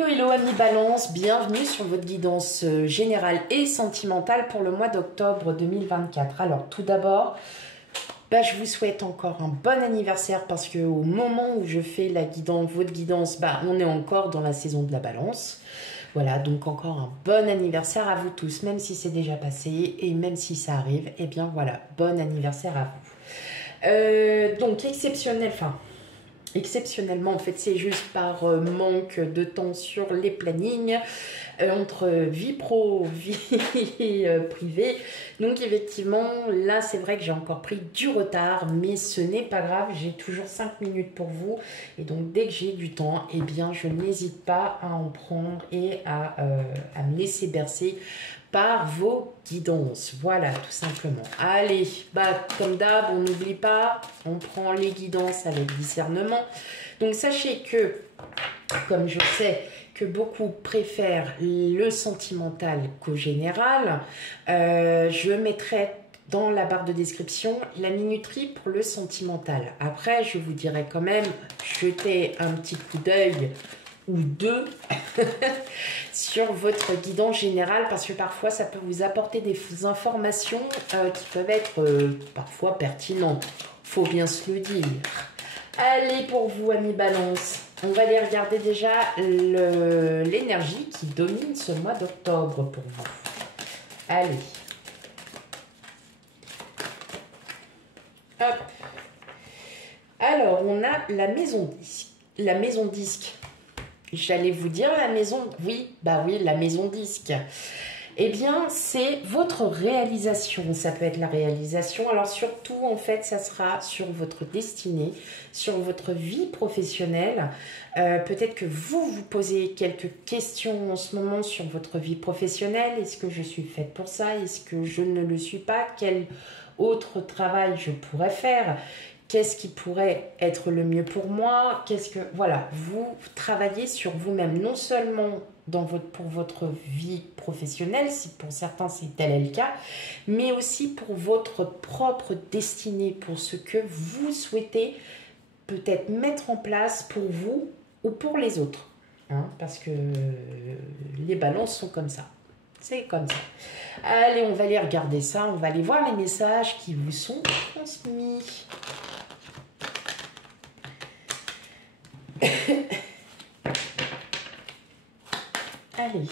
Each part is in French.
Hello, hello amis Balance, bienvenue sur votre guidance générale et sentimentale pour le mois d'octobre 2024. Alors tout d'abord, je vous souhaite encore un bon anniversaire parce que au moment où je fais la guidance, votre guidance, on est encore dans la saison de la Balance. Voilà, donc encore un bon anniversaire à vous tous, même si c'est déjà passé et même si ça arrive, eh bien voilà, bon anniversaire à vous. Donc exceptionnellement, en fait, c'est juste par manque de temps sur les plannings entre vie pro, vie privée. Donc, effectivement, là, c'est vrai que j'ai encore pris du retard, mais ce n'est pas grave. J'ai toujours 5 minutes pour vous. Et donc, dès que j'ai du temps, eh bien, je n'hésite pas à en prendre et à me laisser bercer par vos guidances. Voilà, tout simplement. Allez, comme d'hab, on n'oublie pas, on prend les guidances avec discernement. Donc, sachez que, comme je sais que beaucoup préfèrent le sentimental qu'au général, je mettrai dans la barre de description la minuterie pour le sentimental. Après, je vous dirai quand même, jetez un petit coup d'œil ou deux sur votre guidance générale parce que parfois ça peut vous apporter des informations qui peuvent être parfois pertinentes. Faut bien se le dire. Allez, pour vous amis Balance, on va aller regarder déjà l'énergie qui domine ce mois d'octobre pour vous. Allez. Hop. Alors, on a la maison disque. La maison disque. J'allais vous dire la maison, oui, la maison disque. Eh bien, c'est votre réalisation. Ça peut être la réalisation. Alors surtout, en fait, ça sera sur votre destinée, sur votre vie professionnelle. Peut-être que vous posez quelques questions en ce moment sur votre vie professionnelle. Est-ce que je suis faite pour ça? Est-ce que je ne le suis pas? Quel autre travail je pourrais faire? Qu'est-ce qui pourrait être le mieux pour moi? Voilà, vous travaillez sur vous-même, non seulement pour votre vie professionnelle, si pour certains c'est tel est le cas, mais aussi pour votre propre destinée, pour ce que vous souhaitez peut-être mettre en place pour vous ou pour les autres. Parce que les balances sont comme ça. C'est comme ça. Allez, on va aller regarder ça. On va aller voir les messages qui vous sont transmis. Allez.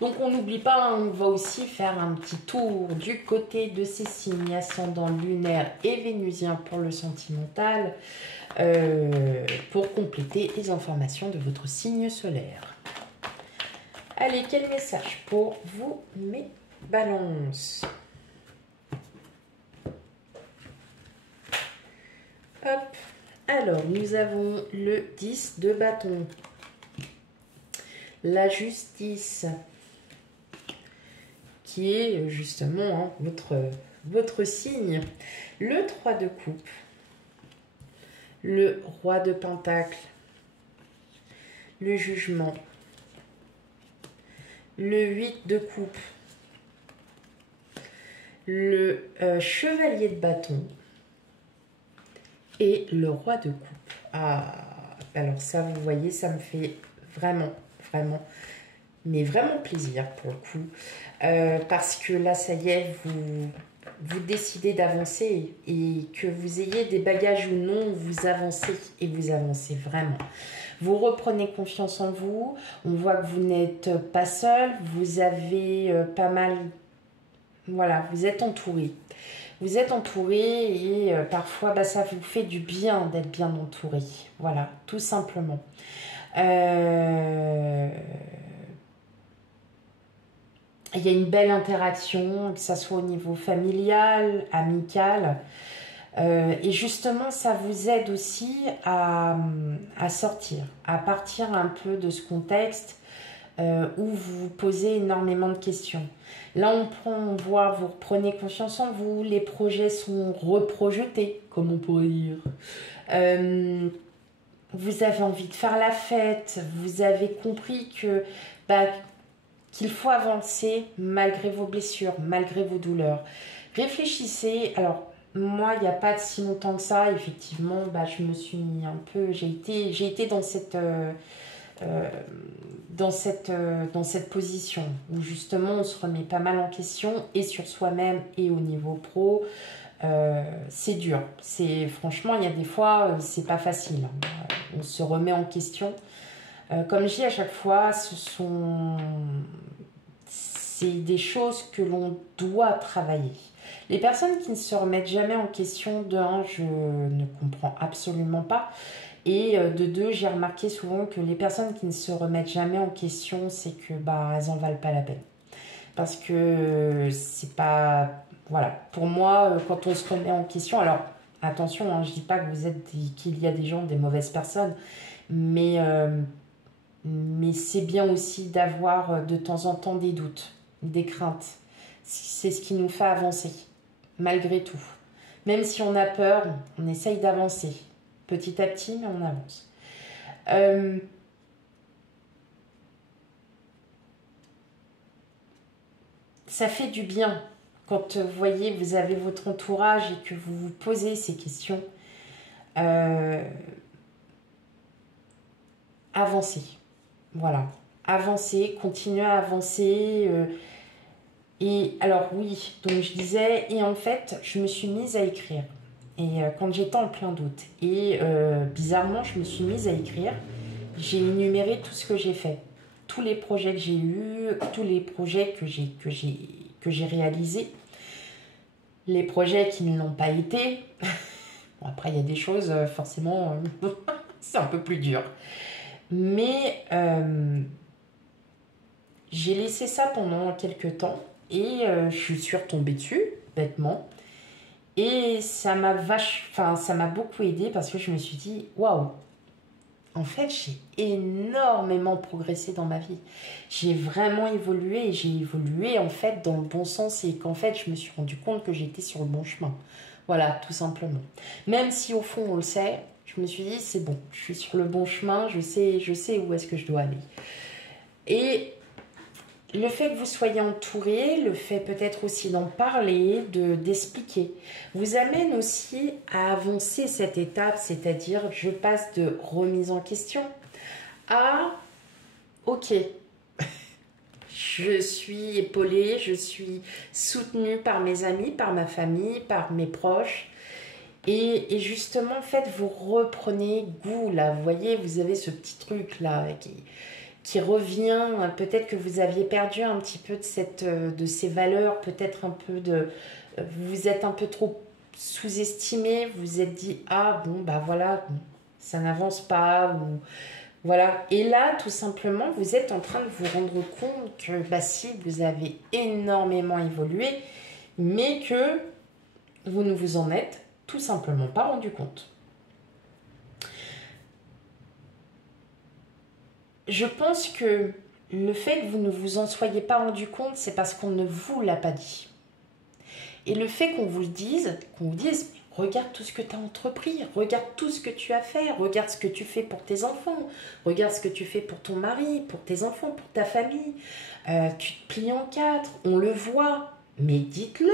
Donc, on n'oublie pas, on va aussi faire un petit tour du côté de ces signes ascendant lunaire et vénusien pour le sentimental pour compléter les informations de votre signe solaire. Allez, quel message pour vous, mes balances? Hop. Alors, nous avons le 10 de bâton, la justice, qui est justement votre signe, le 3 de coupe, le roi de pentacle, le jugement, le 8 de coupe, le chevalier de bâton, et le roi de coupe. Alors ça, vous voyez, ça me fait vraiment plaisir pour le coup. Parce que là, ça y est, vous décidez d'avancer. Et que vous ayez des bagages ou non, vous avancez. Et vous avancez vraiment. Vous reprenez confiance en vous. On voit que vous n'êtes pas seul. Vous avez pas mal... Voilà, vous êtes entouré. Vous êtes entouré et parfois, ça vous fait du bien d'être bien entouré. Voilà, tout simplement. Il y a une belle interaction, que ce soit au niveau familial, amical. Et justement, ça vous aide aussi à sortir, à partir un peu de ce contexte où vous vous posez énormément de questions. Là, on voit, vous reprenez confiance en vous, les projets sont reprojetés, comme on pourrait dire. Vous avez envie de faire la fête, vous avez compris que qu'il faut avancer malgré vos blessures, malgré vos douleurs. Réfléchissez. Alors, moi, il n'y a pas si longtemps que ça, effectivement, je me suis mis un peu... J'ai été dans cette euh, dans cette position où justement on se remet pas mal en question et sur soi-même et au niveau pro. C'est dur. Franchement, il y a des fois, c'est pas facile. On se remet en question. Comme je dis à chaque fois, c'est des choses que l'on doit travailler. Les personnes qui ne se remettent jamais en question, de un, je ne comprends absolument pas. Et de deux, j'ai remarqué souvent que les personnes qui ne se remettent jamais en question, c'est que bah, elles en valent pas la peine. Parce que c'est pas... Voilà, pour moi, quand on se remet en question, alors attention, hein, je dis pas que qu'il y a des gens, des mauvaises personnes, mais c'est bien aussi d'avoir de temps en temps des doutes, des craintes. C'est ce qui nous fait avancer, malgré tout. Même si on a peur, on essaye d'avancer. Petit à petit, mais on avance. Ça fait du bien quand vous voyez, vous avez votre entourage et que vous vous posez ces questions. Avancez. Voilà. Avancez, continuez à avancer. Et alors oui, donc je disais, et en fait, je me suis mise à écrire. Et quand j'étais en plein doute. Et bizarrement, je me suis mise à écrire. J'ai énuméré tout ce que j'ai fait. Tous les projets que j'ai eus, tous les projets que j'ai réalisés. Les projets qui ne l'ont pas été. Bon, après, il y a des choses, forcément, c'est un peu plus dur. Mais j'ai laissé ça pendant quelques temps et je suis retombée dessus, bêtement. Et ça m'a beaucoup aidé parce que je me suis dit, waouh, en fait, j'ai énormément progressé dans ma vie. J'ai vraiment évolué et j'ai évolué en fait dans le bon sens et qu'en fait, je me suis rendu compte que j'étais sur le bon chemin. Voilà, tout simplement. Même si au fond, on le sait, je me suis dit, c'est bon, je suis sur le bon chemin, je sais où est-ce que je dois aller. Et le fait que vous soyez entouré, le fait peut-être aussi d'en parler, d'expliquer, vous amène aussi à avancer cette étape, c'est-à-dire je passe de remise en question à ok, je suis épaulée, je suis soutenue par mes amis, par ma famille, par mes proches. Et justement, en fait, vous reprenez goût, là. Vous voyez, vous avez ce petit truc, là, qui revient. Peut-être que vous aviez perdu un petit peu de ces valeurs, peut-être un peu de... Vous vous êtes un peu trop sous-estimé, vous vous êtes dit, ah, bon, bah voilà, ça n'avance pas, ou... Voilà. Et là, tout simplement, vous êtes en train de vous rendre compte que, bah si, vous avez énormément évolué, mais que vous ne vous en êtes tout simplement pas rendu compte. Je pense que le fait que vous ne vous en soyez pas rendu compte, c'est parce qu'on ne vous l'a pas dit. Et le fait qu'on vous dise, regarde tout ce que tu as entrepris, regarde tout ce que tu as fait, regarde ce que tu fais pour tes enfants, regarde ce que tu fais pour ton mari, pour tes enfants, pour ta famille. Tu te plies en quatre, on le voit, mais dites-le.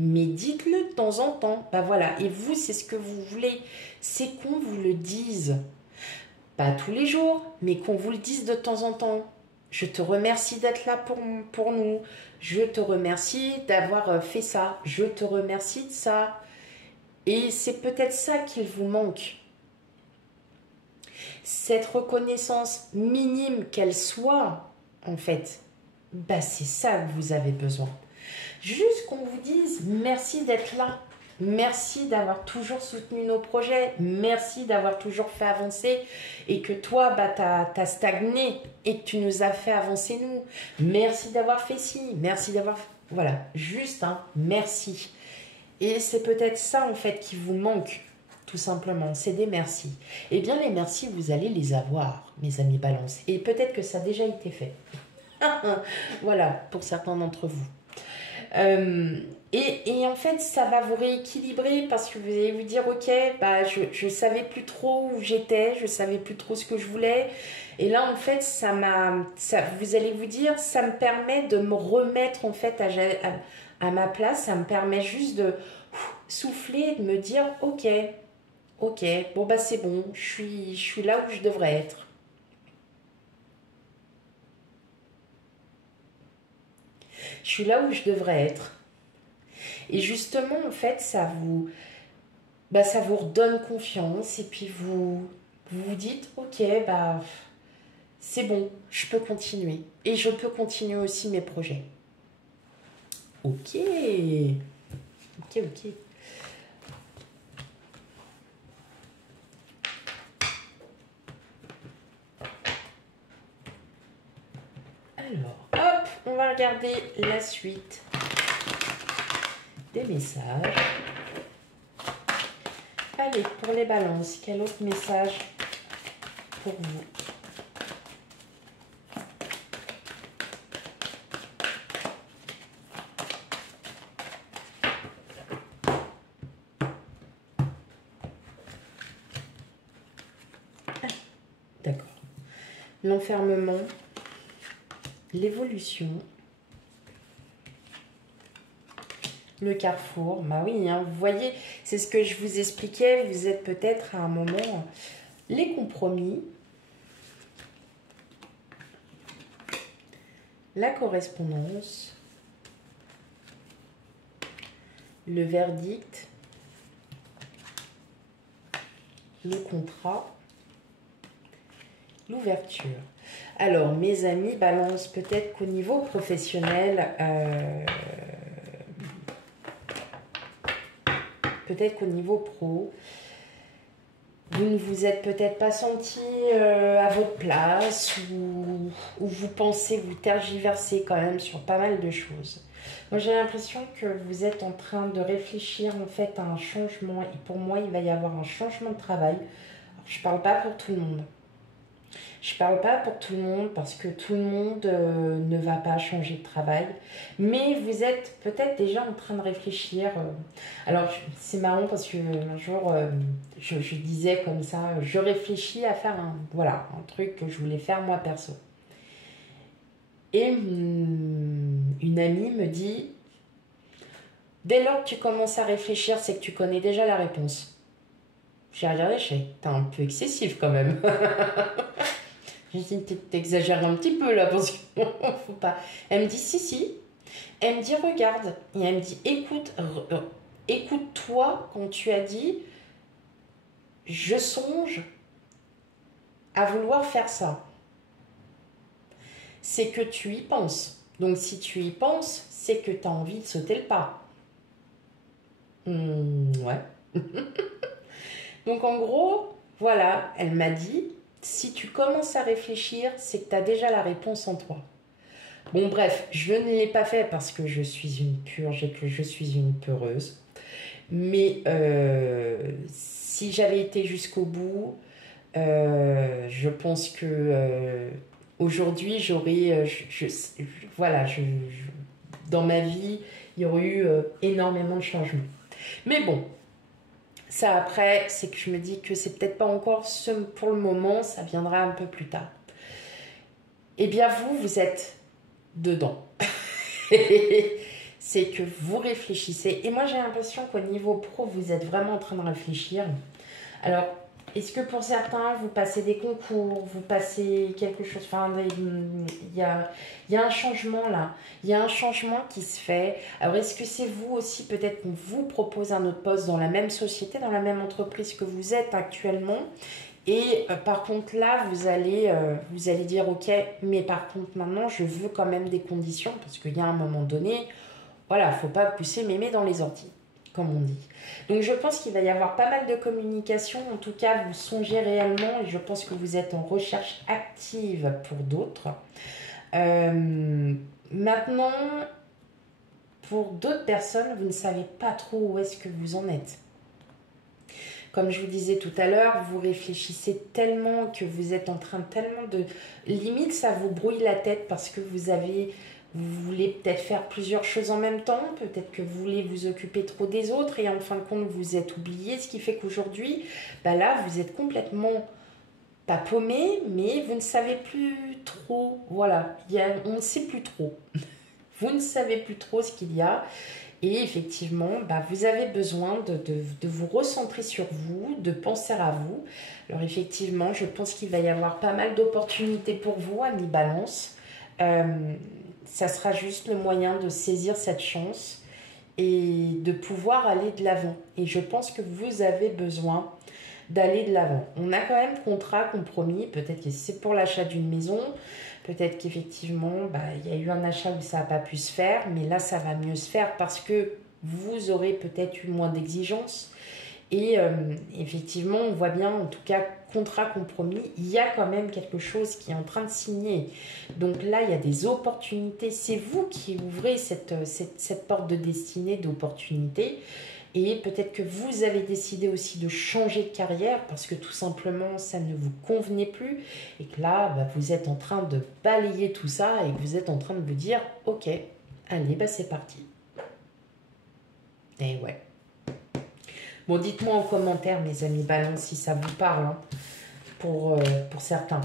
Mais dites-le de temps en temps. Ben voilà. Et vous, c'est ce que vous voulez. C'est qu'on vous le dise. Pas tous les jours, mais qu'on vous le dise de temps en temps. Je te remercie d'être là pour nous. Je te remercie d'avoir fait ça. Je te remercie de ça. Et c'est peut-être ça qu'il vous manque. Cette reconnaissance minime qu'elle soit, en fait, bah c'est ça que vous avez besoin. Juste qu'on vous dise merci d'être là. Merci d'avoir toujours soutenu nos projets. Merci d'avoir toujours fait avancer. Et que toi, bah, t'as stagné et que tu nous as fait avancer nous. Merci d'avoir fait ci. Merci d'avoir... Voilà, juste un merci. Et c'est peut-être ça, en fait, qui vous manque, tout simplement. C'est des merci. Eh bien, les merci, vous allez les avoir, mes amis balance. Et peut-être que ça a déjà été fait. Voilà, pour certains d'entre vous. Et en fait, ça va vous rééquilibrer parce que vous allez vous dire, ok, bah, je savais plus trop où j'étais, je savais plus trop ce que je voulais. Et là, en fait, vous allez vous dire, ça me permet de me remettre en fait à ma place. Ça me permet juste de souffler, de me dire, ok, bon bah c'est bon, je suis là où je devrais être. Je suis là où je devrais être. Et justement, en fait, ça vous redonne confiance et puis vous dites, ok, bah, c'est bon, je peux continuer. Et je peux continuer aussi mes projets. Ok, ok, ok. Alors, hop, on va regarder la suite des messages. Allez, pour les balances, quel autre message pour vous? D'accord. L'enfermement, l'évolution, le carrefour. Bah oui, hein, vous voyez, c'est ce que je vous expliquais. Vous êtes peut-être à un moment, les compromis, la correspondance, le verdict, le contrat, l'ouverture. Alors, mes amis, balance peut-être qu'au niveau professionnel, peut-être qu'au niveau pro, vous ne vous êtes peut-être pas senti à votre place ou vous pensez, vous tergiversez quand même sur pas mal de choses. Moi, j'ai l'impression que vous êtes en train de réfléchir en fait à un changement et pour moi, il va y avoir un changement de travail. Alors, je ne parle pas pour tout le monde. Je ne parle pas pour tout le monde parce que tout le monde ne va pas changer de travail. Mais vous êtes peut-être déjà en train de réfléchir. Alors, c'est marrant parce que un jour, je disais comme ça, je réfléchis à faire un truc que je voulais faire moi perso. Et une amie me dit, dès lors que tu commences à réfléchir, c'est que tu connais déjà la réponse. J'ai regardé, je fais, t'es un peu excessif quand même. J'ai dit, t'exagères un petit peu là, parce que faut pas. Elle me dit, si. Elle me dit, regarde. Et elle me dit, écoute-toi quand tu as dit, je songe à vouloir faire ça. C'est que tu y penses. Donc si tu y penses, c'est que tu as envie de sauter le pas. Ouais. Donc en gros, voilà, elle m'a dit, si tu commences à réfléchir, c'est que tu as déjà la réponse en toi. Bon bref, je ne l'ai pas fait parce que je suis une purge et que je suis une peureuse. Mais si j'avais été jusqu'au bout, je pense que aujourd'hui j'aurais, voilà, dans ma vie, il y aurait eu énormément de changements. Mais bon, ça après, c'est que je me dis que c'est peut-être pas encore ce pour le moment, ça viendra un peu plus tard. Eh bien vous êtes dedans. C'est que vous réfléchissez. Et moi, j'ai l'impression qu'au niveau pro, vous êtes vraiment en train de réfléchir. Alors, est-ce que pour certains, vous passez des concours, vous passez quelque chose... Enfin, il y a un changement là. Il y a un changement qui se fait. Alors, est-ce que c'est vous aussi, peut-être qu'on vous propose un autre poste dans la même société, dans la même entreprise que vous êtes actuellement ? Et par contre là, vous allez dire ok, mais par contre maintenant, je veux quand même des conditions parce qu'il y a un moment donné, voilà, faut pas pousser mémé dans les orties, comme on dit. Donc je pense qu'il va y avoir pas mal de communication. En tout cas, vous songez réellement et je pense que vous êtes en recherche active pour d'autres. Maintenant, pour d'autres personnes, vous ne savez pas trop où est-ce que vous en êtes. Comme je vous disais tout à l'heure, vous réfléchissez tellement que vous êtes en train tellement de... Limite, ça vous brouille la tête parce que vous voulez peut-être faire plusieurs choses en même temps. Peut-être que vous voulez vous occuper trop des autres et en fin de compte, vous êtes oublié. Ce qui fait qu'aujourd'hui, là, vous êtes complètement pas paumé, mais vous ne savez plus trop. Voilà, on ne sait plus trop. Vous ne savez plus trop ce qu'il y a. Et effectivement, vous avez besoin de vous recentrer sur vous, de penser à vous. Alors effectivement, je pense qu'il va y avoir pas mal d'opportunités pour vous, amis Balance. ça sera juste le moyen de saisir cette chance et de pouvoir aller de l'avant. Et je pense que vous avez besoin d'aller de l'avant. On a quand même contrat compromis, peut-être que c'est pour l'achat d'une maison, peut-être qu'effectivement, il y a eu un achat où ça n'a pas pu se faire, mais là, ça va mieux se faire parce que vous aurez peut-être eu moins d'exigences. Et effectivement, on voit bien, en tout cas, contrat compromis, il y a quand même quelque chose qui est en train de signer. Donc là, il y a des opportunités. C'est vous qui ouvrez cette porte de destinée d'opportunités. Et peut-être que vous avez décidé aussi de changer de carrière parce que tout simplement, ça ne vous convenait plus. Et que là, vous êtes en train de balayer tout ça et que vous êtes en train de vous dire, ok, allez, c'est parti. Et ouais. Bon, dites-moi en commentaire, mes amis Balance, si ça vous parle, hein, pour certains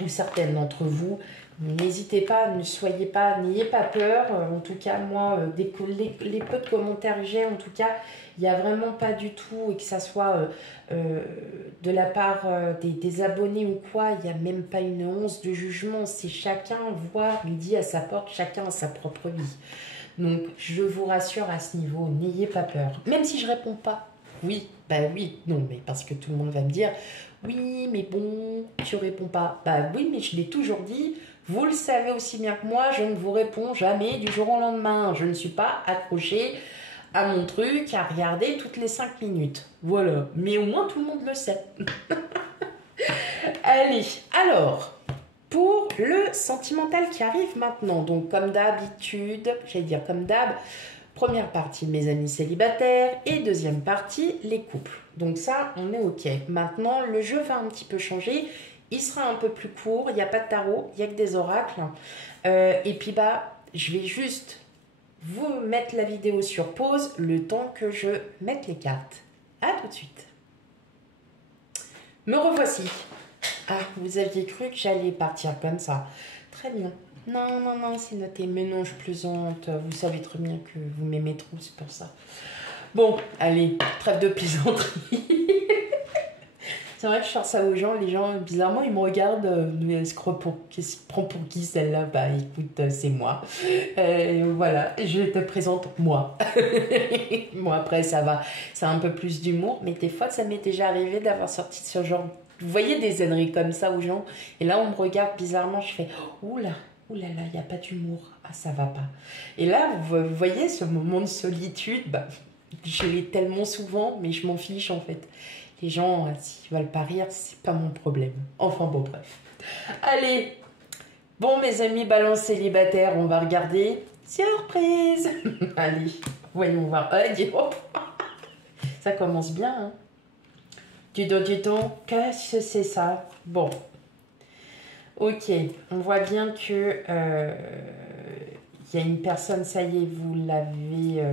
ou certaines d'entre vous. N'hésitez pas, n'ayez pas peur. En tout cas, moi, les peu de commentaires que j'ai, en tout cas, il n'y a vraiment pas du tout, et que ça soit de la part des abonnés ou quoi, il n'y a même pas une once de jugement. C'est chacun voit midi à sa porte, chacun a sa propre vie. Donc, je vous rassure à ce niveau, n'ayez pas peur. Même si je réponds pas, oui, oui, non, mais parce que tout le monde va me dire, oui, mais bon, tu réponds pas. Oui, mais je l'ai toujours dit. Vous le savez aussi bien que moi, je ne vous réponds jamais du jour au lendemain. Je ne suis pas accrochée à mon truc, à regarder toutes les 5 minutes. Voilà. Mais au moins, tout le monde le sait. Allez, alors, pour le sentimental qui arrive maintenant. Donc, comme d'habitude, j'allais dire comme d'hab, première partie, mes amis célibataires, et deuxième partie, les couples. Donc ça, on est OK. Maintenant, le jeu va un petit peu changer. Il sera un peu plus court, il n'y a pas de tarot, il n'y a que des oracles. Et puis, je vais juste vous mettre la vidéo sur pause le temps que je mette les cartes. À tout de suite. Me revoici. Ah, vous aviez cru que j'allais partir comme ça. Très bien. Non, non, non, c'est noté. Mais non, je plaisante. Vous savez très bien que vous m'aimez trop, c'est pour ça. Bon, allez, trêve de plaisanterie. C'est vrai que je sors ça aux gens. Les gens, bizarrement, ils me regardent. Qu'est-ce se prend pour qui celle-là? Écoute, c'est moi. Voilà, je te présente moi. Bon, après, ça va. C'est un peu plus d'humour. Mais des fois, ça m'est déjà arrivé d'avoir sorti ce genre. Vous voyez des âneries comme ça aux gens. Et là, on me regarde bizarrement. Je fais, oula. Ouh là là, il n'y a pas d'humour. Ah, ça va pas. Et là, vous voyez ce moment de solitude, je l'ai tellement souvent, mais je m'en fiche en fait. Les gens, s'ils veulent pas rire, c'est pas mon problème. Enfin bon, bref. Allez, bon mes amis balance célibataires, on va regarder. Surprise. Allez, voyons voir. Hop. Ça commence bien, hein. Du dos, qu'est-ce que c'est ça? Bon. Ok, on voit bien que y a une personne, ça y est, vous l'avez...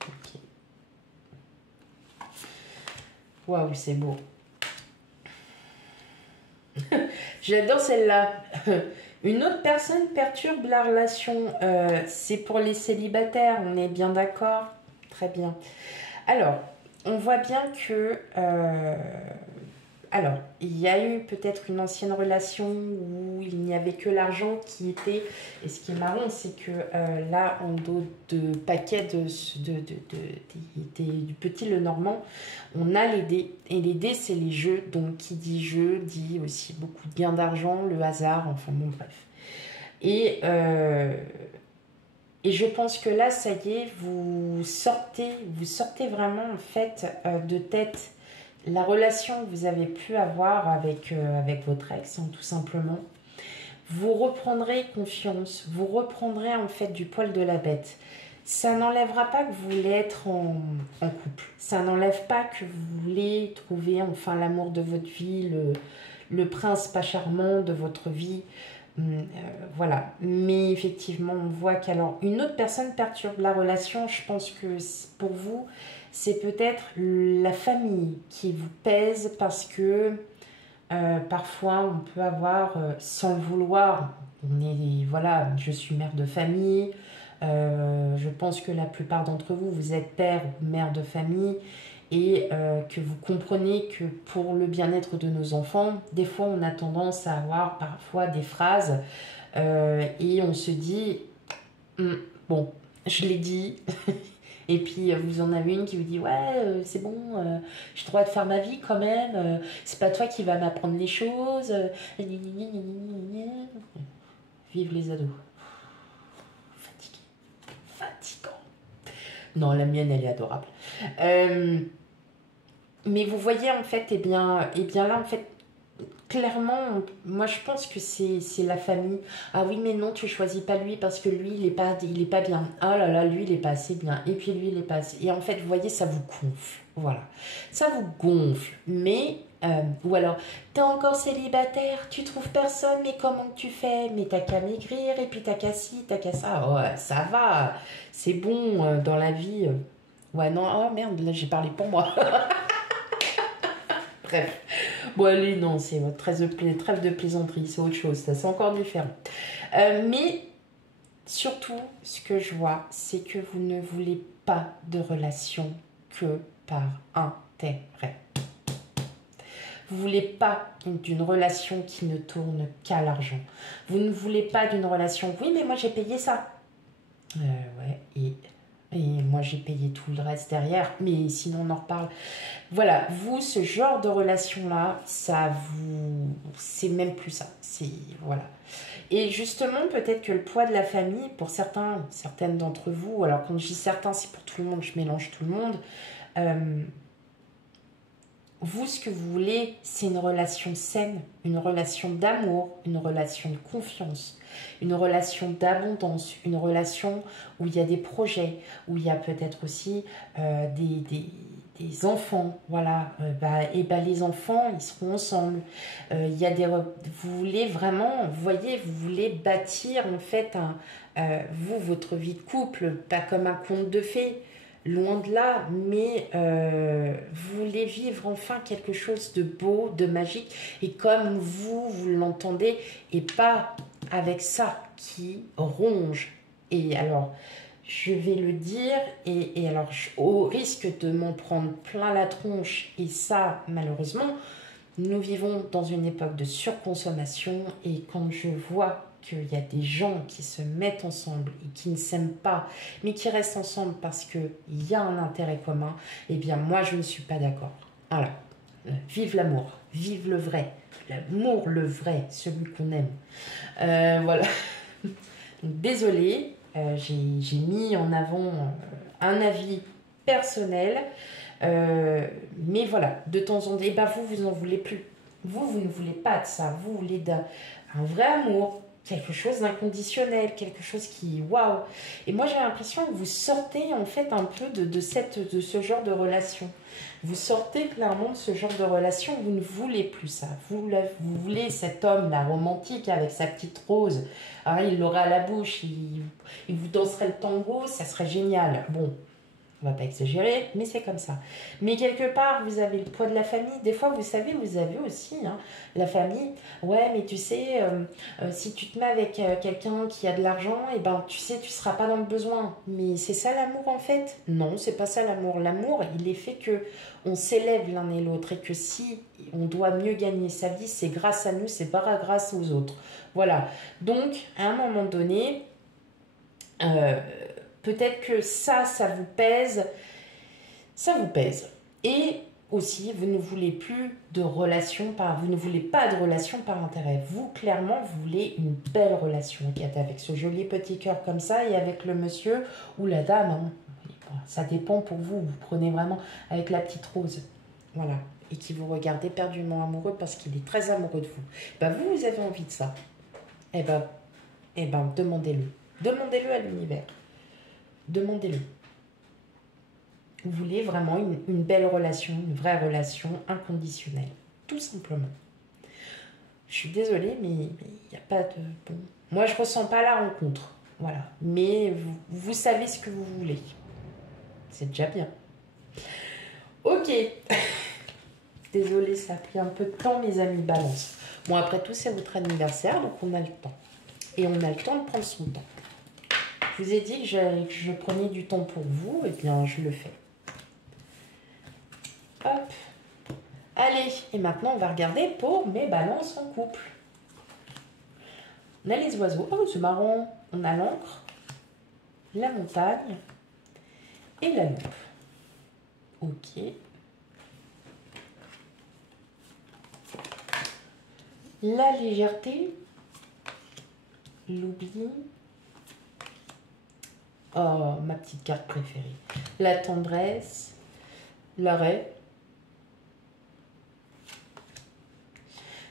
Ok. Waouh, c'est beau. J'adore celle-là. Une autre personne perturbe la relation. C'est pour les célibataires, on est bien d'accord? Très bien. Alors, on voit bien que... Alors, il y a eu peut-être une ancienne relation où il n'y avait que l'argent qui était... Et ce qui est marrant, c'est que là, en dos de paquet du petit Lenormand, on a les dés. Et les dés, c'est les jeux. Donc, qui dit jeu, dit aussi beaucoup de gain d'argent, le hasard, enfin bon, bref. Et je pense que là, ça y est, vous sortez vraiment, en fait, de tête la relation que vous avez pu avoir avec votre ex, hein, tout simplement. Vous reprendrez confiance, vous reprendrez en fait du poil de la bête. Ça n'enlèvera pas que vous voulez être en couple. Ça n'enlève pas que vous voulez trouver enfin l'amour de votre vie, le prince pas charmant de votre vie. Voilà. Mais effectivement, on voit qu'alors une autre personne perturbe la relation. Je pense que pour vous, c'est peut-être la famille qui vous pèse parce que parfois on peut avoir, sans le vouloir, voilà, je suis mère de famille, je pense que la plupart d'entre vous, vous êtes père ou mère de famille et que vous comprenez que pour le bien-être de nos enfants, des fois on a tendance à avoir parfois des phrases et on se dit bon, je l'ai dit. Et puis vous en avez une qui vous dit ouais c'est bon, j'ai le droit de faire ma vie quand même, c'est pas toi qui vas m'apprendre les choses. Vive les ados. Fatigué. Fatigant. Non, la mienne elle est adorable. Mais vous voyez en fait, et bien là en fait, clairement, moi je pense que c'est la famille. Ah oui, mais non, tu choisis pas lui parce que lui il est pas bien. Ah là là, lui il est pas assez bien. Et puis lui il est pas assez. Et en fait, vous voyez, ça vous gonfle. Voilà. Ça vous gonfle. Mais, ou alors, t'es encore célibataire, tu trouves personne, mais comment tu fais? Mais t'as qu'à maigrir, et puis t'as qu'à ci, t'as qu'à ça. Ouais, ça va. C'est bon dans la vie. Ouais, non, oh merde, là j'ai parlé pour moi. Bref. Bon, allez, non, c'est votre trêve de plaisanterie, c'est autre chose, ça c'est encore différent. Mais surtout, ce que je vois, c'est que vous ne voulez pas de relation que par intérêt. Vous ne voulez pas d'une relation qui ne tourne qu'à l'argent. Vous ne voulez pas d'une relation, oui, mais moi j'ai payé ça. Ouais, et moi j'ai payé tout le reste derrière, mais sinon on en reparle. Voilà, vous, ce genre de relation-là, c'est même plus ça. Voilà. Et justement, peut-être que le poids de la famille, pour certaines d'entre vous, alors quand je dis certains, c'est pour tout le monde, je mélange tout le monde. Vous, ce que vous voulez, c'est une relation saine, une relation d'amour, une relation de confiance, une relation d'abondance, une relation où il y a des projets, où il y a peut-être aussi des enfants, voilà. Les enfants, ils seront ensemble. Vous voulez vraiment, vous voyez, vous voulez bâtir en fait votre vie de couple, pas comme un conte de fées. Loin de là, mais vous voulez vivre enfin quelque chose de beau, de magique, et comme vous l'entendez, et pas avec ça qui ronge. Et alors, je vais le dire, et alors, au risque de m'en prendre plein la tronche, et ça, malheureusement, nous vivons dans une époque de surconsommation, et quand je vois qu'il y a des gens qui se mettent ensemble et qui ne s'aiment pas, mais qui restent ensemble parce qu'il y a un intérêt commun, eh bien moi je ne suis pas d'accord. Voilà. Vive l'amour, vive le vrai. L'amour, le vrai, celui qu'on aime. Voilà. Désolée, j'ai mis en avant un avis personnel, mais voilà, de temps en temps, vous n'en voulez plus. Vous ne voulez pas de ça. Vous voulez un vrai amour, quelque chose d'inconditionnel, quelque chose qui waouh. Et moi j'ai l'impression que vous sortez en fait un peu de ce genre de relation. Vous sortez clairement de ce genre de relation, vous ne voulez plus ça. Vous voulez cet homme là romantique avec sa petite rose. Alors, il l'aurait à la bouche, il vous danserait le tango, ça serait génial. Bon, on va pas exagérer, mais c'est comme ça. Mais quelque part, vous avez le poids de la famille. Des fois, vous savez, vous avez aussi la famille. Ouais, mais tu sais, si tu te mets avec quelqu'un qui a de l'argent, et ben, tu sais, tu seras pas dans le besoin. Mais c'est ça l'amour en fait? Non, c'est pas ça l'amour. L'amour, il est fait que on s'élève l'un et l'autre et que si on doit mieux gagner sa vie, c'est grâce à nous, c'est pas grâce aux autres. Voilà. Donc, à un moment donné, peut-être que ça vous pèse. Ça vous pèse. Et aussi, vous ne voulez plus de relation vous ne voulez pas de relation par intérêt. Vous, clairement, vous voulez une belle relation, avec ce joli petit cœur comme ça et avec le monsieur ou la dame. Ça dépend pour vous. Vous prenez vraiment avec la petite rose. Voilà. Et qui vous regardez perdument amoureux parce qu'il est très amoureux de vous. Vous avez envie de ça. Eh ben, demandez-le. Demandez-le à l'univers. Demandez-le. Vous voulez vraiment une belle relation, une vraie relation inconditionnelle. Tout simplement. Je suis désolée, mais il n'y a pas de... Bon. Moi, je ne ressens pas la rencontre. Voilà. Mais vous savez ce que vous voulez. C'est déjà bien. Ok. Désolée, ça a pris un peu de temps, mes amis Balance. Bon, après tout, c'est votre anniversaire, donc on a le temps. Et on a le temps de prendre son temps. Je vous ai dit que je prenais du temps pour vous, et bien, je le fais. Hop. Allez, et maintenant on va regarder pour mes balances en couple. On a les oiseaux. Oh, c'est marrant. On a l'encre, la montagne et la loupe. Ok. La légèreté, l'oubli. Oh, ma petite carte préférée. La tendresse, l'arrêt.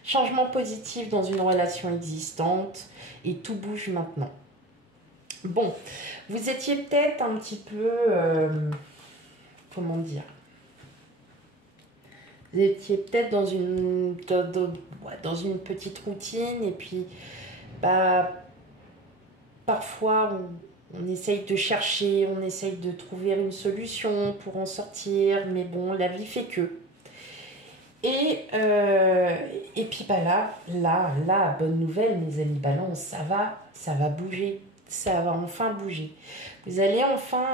Changement positif dans une relation existante et tout bouge maintenant. Bon, vous étiez peut-être un petit peu, comment dire, vous étiez peut-être dans dans une petite routine et puis bah, parfois on essaye de chercher, on essaye de trouver une solution pour en sortir, mais bon, la vie fait que. Et puis bah là, bonne nouvelle, mes amis balance, ça va bouger, ça va enfin bouger. Vous allez enfin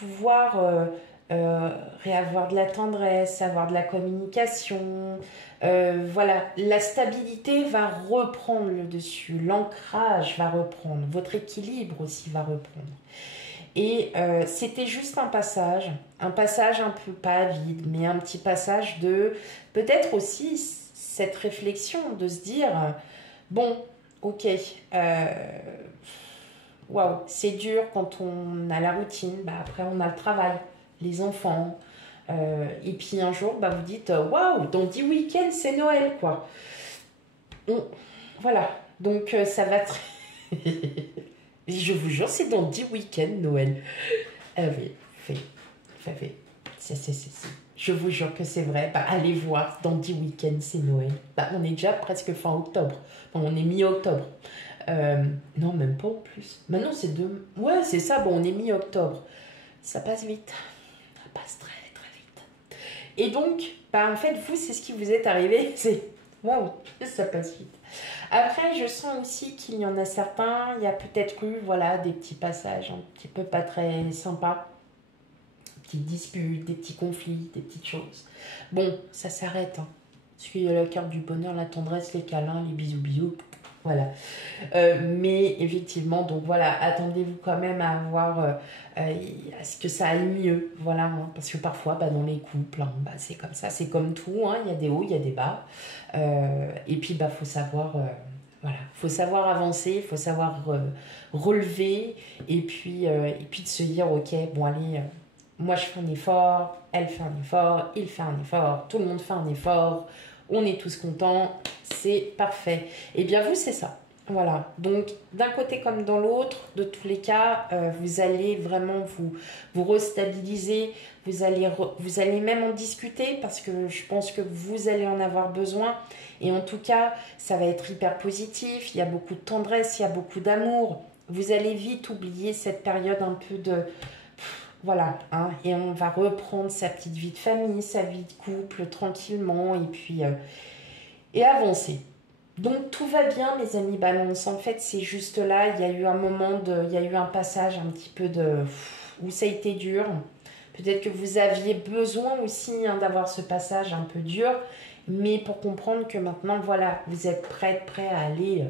pouvoir réavoir de la tendresse, avoir de la communication. Voilà, la stabilité va reprendre le dessus, l'ancrage va reprendre, votre équilibre aussi va reprendre. Et c'était juste un passage un peu pas vide, mais un petit passage de peut-être aussi cette réflexion de se dire bon, ok, waouh, c'est dur quand on a la routine, bah après on a le travail, les enfants, et puis un jour bah vous dites waouh, dans 10 week-ends c'est Noël quoi. Voilà, donc ça va très. Je vous jure, c'est dans 10 week-ends Noël. Ah oui, fait. Je vous jure que c'est vrai. Bah, allez voir, dans 10 week-ends, c'est Noël. Bah, on est déjà presque fin octobre. Enfin, on est mi-octobre. Non, même pas en plus. Maintenant, c'est deux. Ouais, c'est ça, bon, on est mi-octobre. Ça passe vite. Ça passe très, très vite. Et donc, bah, en fait, vous, c'est ce qui vous est arrivé. C'est. Waouh, ça passe vite. Après, je sens aussi qu'il y en a certains, il y a peut-être eu voilà, des petits passages un petit peu pas très sympas, des petites disputes, des petits conflits, des petites choses. Bon, ça s'arrête. Hein. Suivez la carte du bonheur, la tendresse, les câlins, les bisous, bisous. Voilà. Mais effectivement, donc voilà, attendez-vous quand même à avoir à ce que ça aille mieux. Voilà, hein, parce que parfois, bah, dans les couples, hein, bah, c'est comme ça, c'est comme tout. Hein, il y a des hauts, il y a des bas. Et puis, bah, faut savoir, voilà, faut savoir avancer, il faut savoir relever. Et puis de se dire, ok, bon, allez, moi je fais un effort, elle fait un effort, il fait un effort, tout le monde fait un effort. On est tous contents, c'est parfait. Et bien vous, c'est ça. Voilà. Donc, d'un côté comme dans l'autre, de tous les cas, vous allez vraiment vous restabiliser. Vous allez même en discuter parce que je pense que vous allez en avoir besoin. Et en tout cas, ça va être hyper positif. Il y a beaucoup de tendresse, il y a beaucoup d'amour. Vous allez vite oublier cette période un peu de... Voilà, hein, et on va reprendre sa petite vie de famille, sa vie de couple tranquillement et puis et avancer. Donc tout va bien mes amis balance. En fait c'est juste là, il y a eu un moment il y a eu un passage un petit peu de où ça a été dur. Peut-être que vous aviez besoin aussi hein, d'avoir ce passage un peu dur, mais pour comprendre que maintenant voilà, vous êtes prêt à aller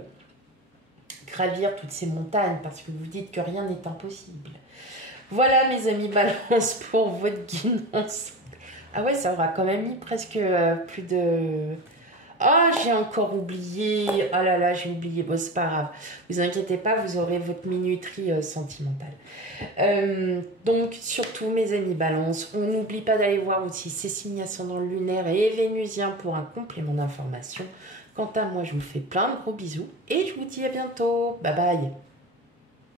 gravir toutes ces montagnes parce que vous dites que rien n'est impossible. Voilà mes amis balance pour votre guidance. Ah ouais, ça aura quand même mis presque plus de... Ah, j'ai encore oublié. Oh là là, j'ai oublié. Bon, c'est pas grave. Vous inquiétez pas, vous aurez votre minuterie sentimentale. Donc, surtout mes amis balance, on n'oublie pas d'aller voir aussi ces signes ascendants lunaires et vénusiens pour un complément d'information. Quant à moi, je vous fais plein de gros bisous et je vous dis à bientôt. Bye bye.